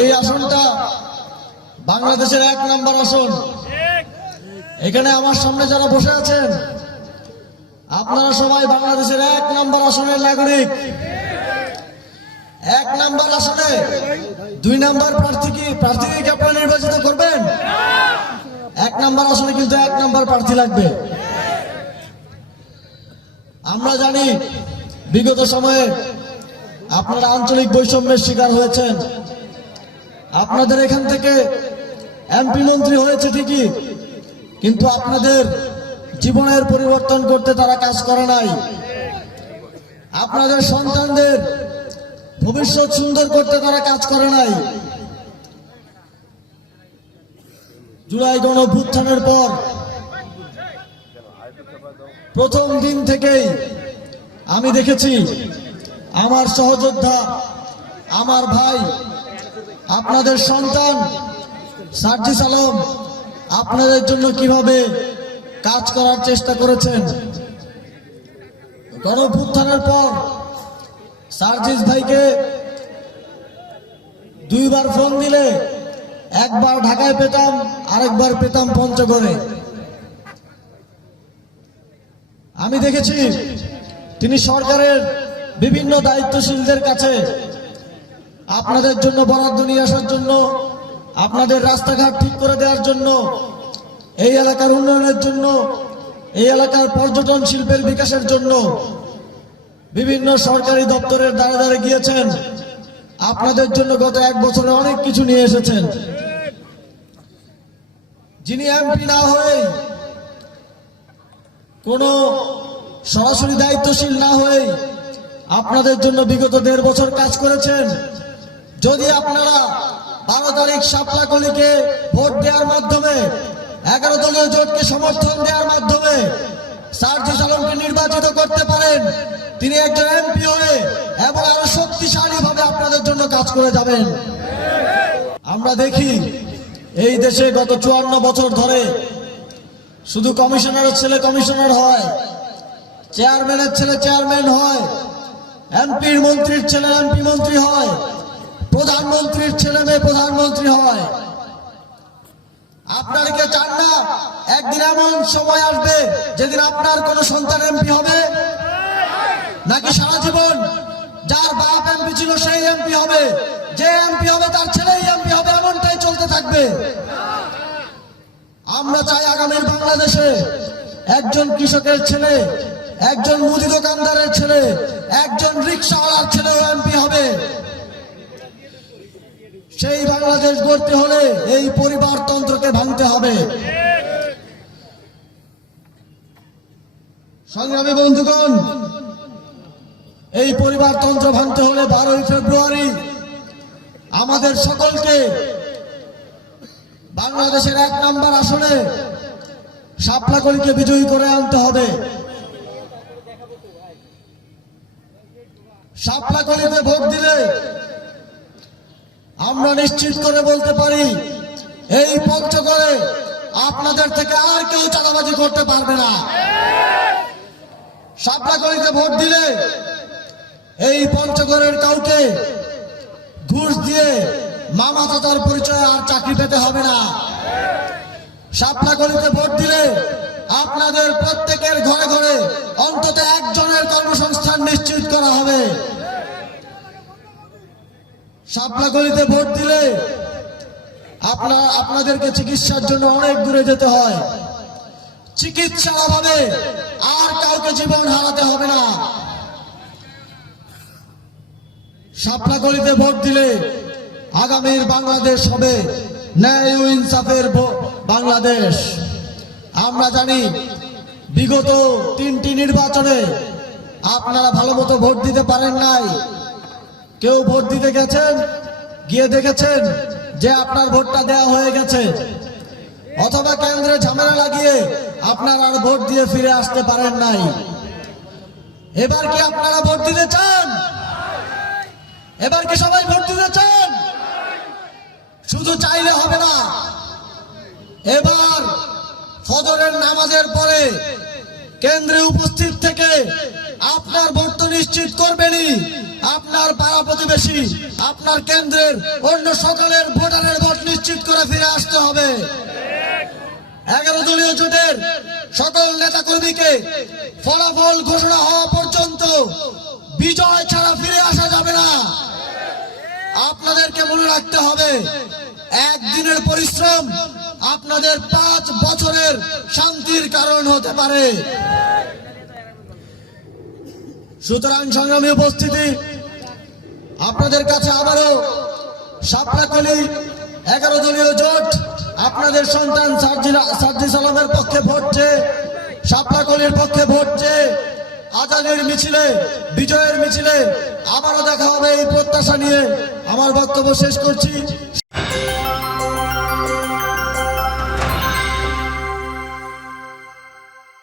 এই আসনটা বাংলাদেশের 1 নম্বর আসন। এখানে আমার সামনে যারা বসে আছেন আপনারা সবাই বাংলাদেশের 1 নম্বর আসনের নাগরিক। 1 নম্বর আসনে 2 নম্বর প্রার্থীকে আপনারা নির্বাচিত করবেন। 1 নম্বর আসনে কিন্তু 1 নম্বর প্রার্থী লাগবে। আমরা জানি বিগত সময়ে আপনারা আঞ্চলিক বৈষম্যের শিকার হয়েছেন। আপনাদের এখান থেকে এমপি মন্ত্রী হয়েছে ঠিকই, কিন্তু আপনাদের জীবনের পরিবর্তন করতে তারা কাজ করে নাই। আপনাদের সন্তানদের ভবিষ্যৎ সুন্দর করতে তারা কাজ করে নাই। জুলাই গণঅভ্যুত্থানের পর প্রথম দিন থেকেই আমি দেখেছি আমার সহযোদ্ধা, আমার ভাই, আপনাদের সন্তান সার্জিস আলম আপনাদের জন্য কিভাবে কাজ করার চেষ্টা করেছেন। গণঅভ্যুত্থানের পর সার্জিস ভাইকে 2 বার ফোন দিলে একবার ঢাকায় পেতাম, আরেকবার পেতাম পঞ্চগড়ে। আমি দেখেছি তিনি সরকারের বিভিন্ন দায়িত্বশীলদের কাছে আপনাদের জন্য বরাদ্দ নিয়ে আসার জন্য, আপনাদের রাস্তাঘাট ঠিক করে দেওয়ার জন্য, এই এলাকার উন্নয়নের জন্য, এই এলাকার পর্যটন শিল্পের বিকাশের জন্য বিভিন্ন সরকারি দপ্তরের দ্বারে দ্বারে গিয়েছেন। আপনাদের জন্য গত 1 বছরে অনেক কিছু নিয়ে এসেছেন। যিনি এমপি না হয়ে, কোনো সরাসরি দায়িত্বশীল না হয়ে আপনাদের জন্য বিগত 1.5 বছর কাজ করেছেন। যদি আপনারা 12 তারিখ শাপলা কলিকে ভোট দেওয়ার মাধ্যমে, 11 দলীয় জোটকে সমর্থন দেওয়ার মাধ্যমে সার্জিস আলমকে নির্বাচিত করতে পারেন, তিনি একজন এমপি হয়ে এবং আরো শক্তিশালী ভাবে আপনাদের জন্য কাজ করে যাবেন। আমরা দেখি এই দেশে গত 54 বছর ধরে শুধু কমিশনারের ছেলে কমিশনার হয়, চেয়ারম্যানের ছেলে চেয়ারম্যান হয়, এমপির মন্ত্রীর ছেলে এমপি মন্ত্রী হয়, প্রধানমন্ত্রীর ছেলে মেয়ে প্রধানমন্ত্রী হয়। আপনারা কি চান না একদিন এমন সময় আসবে যেদিন আপনার কোন সন্তান এমপি হবে? নাকি সারা জীবন যার বাপ এমপি ছিল সেই এমপি হবে, যে এমপি হবে তার ছেলেই এমপি হবে, এমনটাই চলতে থাকবে? আমরা চাই আগামীর বাংলাদেশে একজন কৃষকের ছেলে, একজন মুদি দোকানদারের ছেলে, একজন রিক্সাওয়ালার ছেলেও এমপি হবে। সেই বাংলাদেশ গড়তে হলে এই পরিবারতন্ত্রকে ভাঙতে হবে। সংগ্রামী বন্ধুগণ, এই পরিবারতন্ত্র ভাঙতে হলে 12ই ফেব্রুয়ারি আমাদের সকলকে বাংলাদেশের 1 নম্বর আসনে শাপলাকলিকে বিজয়ী করে আনতে হবে। শাপলাকলিতে ভোট দিলে আমরা নিশ্চিত করে বলতে পারি এই পঞ্চগড়ে আপনাদের থেকে আর কেউ চাঁদাবাজি করতে পারবে না। শাপলাকলিতে ভোট দিলে এই পঞ্চগড়ের কাউকে ঘুষ দিয়ে মামা চাচার পরিচয় আর চাকরি পেতে হবে না। শাপলাকলিতে ভোট দিলে আপনাদের প্রত্যেকের ঘরে ঘরে অন্তত একজনের কর্মসংস্থান নিশ্চিত করা হবে। শাপলাকলিতে ভোট দিলে আপনাদেরকে চিকিৎসার জন্য অনেক দূরে যেতে হয়, চিকিৎসার অভাবে আর কাউকে জীবন হারাতে হবে না। শাপলাকলিতে ভোট দিলে আগামীর বাংলাদেশ হবে ন্যায় ও ইনসাফের বাংলাদেশ। আমরা জানি বিগত 3টি নির্বাচনে আপনারা ভালো মতো ভোট দিতে পারেন নাই। কেউ ভোট দিতে গেছেন, গিয়ে দেখেছেন যে আপনার ভোটটা দেওয়া হয়ে গেছে, অথবা কেন্দ্রে ঝামেলা লাগিয়ে আপনারা আর ভোট দিয়ে ফিরে আসতে পারেন নাই। এবার কি আপনারা ভোট দিতে চান? এবার কি সবাই ভোট দিতে চান? শুধু চাইলে হবে না, এবার ফজরের নামাজের পরে কেন্দ্রে উপস্থিত থেকে আপনার ভোট তো নিশ্চিত করবেনই, আপনার পাড়া প্রতিবেশী, আপনার কেন্দ্রের অন্য সকলের ভোটারের ভোট নিশ্চিত করে ফিরে আসতে হবে। 11 দলীয় জোটের সকল নেতাকর্মীকে ফলাফল ঘোষণা হওয়া পর্যন্ত বিজয় ছাড়া ফিরে আসা যাবে না। আপনাদেরকে মনে রাখতে হবে, একদিনের পরিশ্রম আপনাদের 5 বছরের শান্তির কারণ হতে পারে। সুতরাং সংগ্রামী উপস্থিতি, আপনাদের কাছে আবারও শাপলাকলী 11 দলীয় জোট আপনাদের সন্তান সার্জি সালামের পক্ষে ভোট চেয়ে, শাপলাকলীর পক্ষে ভোট চেয়ে আজাদের মিছিলে, বিজয়ের মিছিলে আবারও দেখা হবে এই প্রত্যাশা নিয়ে আমার বক্তব্য শেষ করছি।